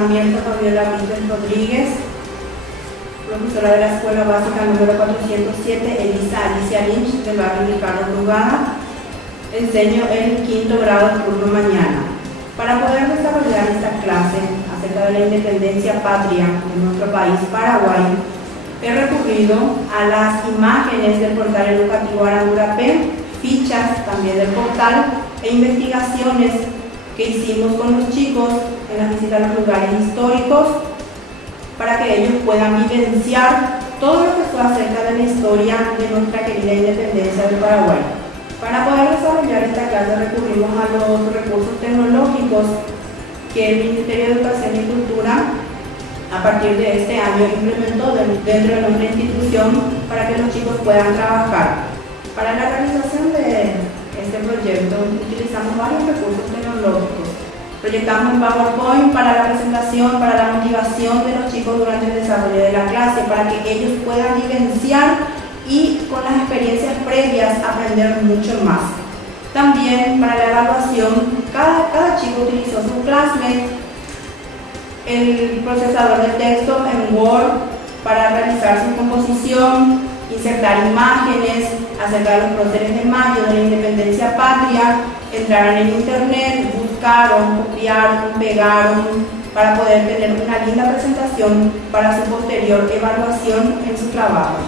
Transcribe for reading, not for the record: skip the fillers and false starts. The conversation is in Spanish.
también por Fabiola Víctor Rodríguez, profesora de la Escuela Básica número 407, Elisa Alicia Lynch, del barrio Ricardo Brugada. Enseño el quinto grado turno mañana. Para poder desarrollar esta clase acerca de la independencia patria de nuestro país, Paraguay, he recurrido a las imágenes del portal educativo Arandurapé, fichas también del portal e investigaciones que hicimos con los chicos en las visitas a los lugares históricos para que ellos puedan vivenciar todo lo que fue acerca de la historia de nuestra querida independencia del Paraguay. Para poder desarrollar esta clase recurrimos a los recursos tecnológicos que el Ministerio de Educación y Cultura a partir de este año implementó dentro de nuestra institución para que los chicos puedan trabajar. Para la realización de este proyecto utilizamos varios recursos tecnológicos. Proyectamos en PowerPoint para la presentación, para la motivación de los chicos durante el desarrollo de la clase, para que ellos puedan vivenciar y con las experiencias previas aprender mucho más. También para la evaluación, cada chico utilizó su Classmate, el procesador de texto en Word para realizar su composición, insertar imágenes acerca de los próceres de mayo, de la independencia patria, entraron en internet, buscaron, copiaron, pegaron para poder tener una linda presentación para su posterior evaluación en su trabajo.